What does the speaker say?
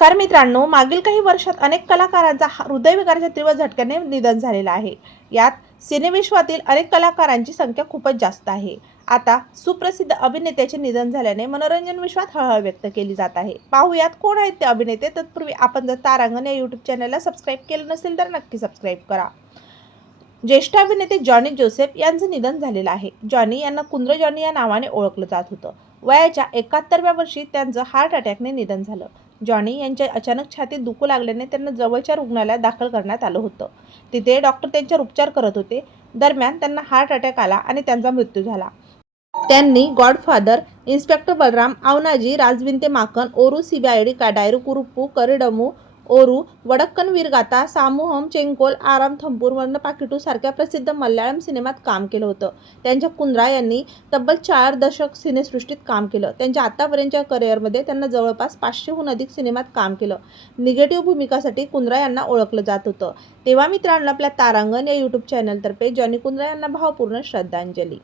नमस्कार मित्रांनो मागील काही वर्षात अनेक कलाकारांचा हा- हृदयविकाराच्या तीव्र झटक्याने निधन झालेलं आहे. यात सिनेविश्वातील अनेक कलाकारांची संख्या खूपच जास्त आहे. आता सुप्रसिद्ध अभिनेत्याचे निधन झाल्याने मनोरंजन विश्वात हळहळ व्यक्त केली जात आहे. पाहूयात कोण आहेत ते अभिनेते? तत्पूर्वी आपण जर तारांगण या यूट्यूब चॅनलला सबस्क्राईब केलं नसेल तर नक्की सबस्क्राईब करा. ज्येष्ठ अभिनेते जॉनी जोसेफ यांचं निधन झालेलं आहे. जॉनी यांना कुंद्र जॉनी या नावाने ओळखलं जात होतं. वयाच्या एकाहत्तरव्या वर्षी त्यांचं हार्ट अटॅकने निधन झालं. जॉनी यांच्या अचानक छातीत दुखू लागल्याने त्यांना जवळच्या रुग्णालयात दाखल करण्यात आलं होतं. तिथे डॉक्टर त्यांच्यावर उपचार करत होते. दरम्यान त्यांना हार्ट अटॅक आला आणि त्यांचा मृत्यू झाला. त्यांनी Godfather inspector Balaram Avanazhi Rajavinte Makan Oru CBI काडायरू कुरुप्पू करिडमू ओरू वडक्कन वीरगाथा सामूहम चेंकोल आराम थंपूर वर्णपाकिटू सारख्या प्रसिद्ध मल्याळम सिनेमात काम केलं होतं. त्यांच्या कुंद्रा यांनी तब्बल चार दशक सिनेसृष्टीत काम केलं. त्यांच्या आतापर्यंतच्या करिअरमध्ये त्यांना जवळपास पाचशेहून अधिक सिनेमात काम केलं. निगेटिव्ह भूमिकासाठी कुंद्रा यांना ओळखलं जात होतं. तेव्हा मित्रांनो आपल्या तारांगण या यूट्यूब चॅनलतर्फे जॉनी कुंद्रा यांना भावपूर्ण श्रद्धांजली.